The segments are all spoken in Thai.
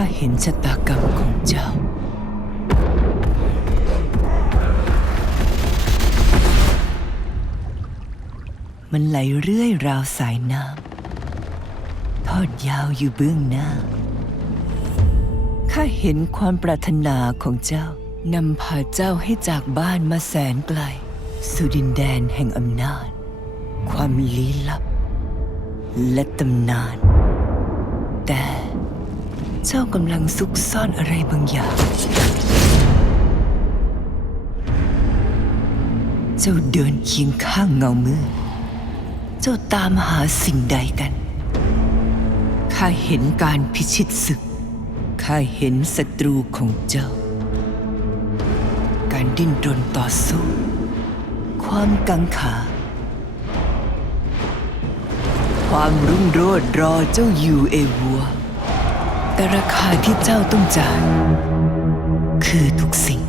ข้าเห็นชะตากรรมของเจ้า มันไหลเรื่อยราวสายน้ำ ทอดยาวอยู่เบื้องหน้า ข้าเห็นความปรารถนาของเจ้านำพาเจ้าให้จากบ้านมาแสนไกล สู่ดินแดนแห่งอำนาจ ความลี้ลับ และตำนาน แต่ เจ้ากำลังซุกซ่อนอะไรบางอย่าง เจ้าเดินเคียงข้างเงามืด เจ้าตามหาสิ่งใดกัน ข้าเห็นการพิชิตศึก ข้าเห็นศัตรูของเจ้า การดิ้นรนต่อสู้ ความกังขา ความรุ่งโรจน์รอเจ้าอยู่เอวัว แต่ราคาที่เจ้าต้องจ่ายคือทุกสิ่ง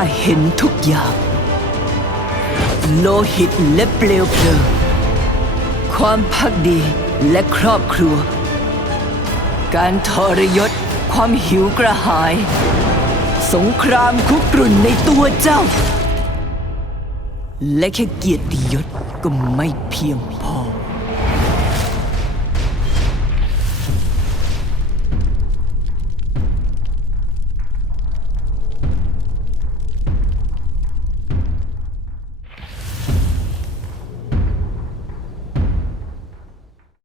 ข้าเห็นทุกอย่าง โลหิตและเปลวเพลิง ความพักดีและครอบครัว การทรยศ ความหิวกระหาย สงครามคุกรุ่นในตัวเจ้า และแค่เกียรติยศก็ไม่เพียงพอ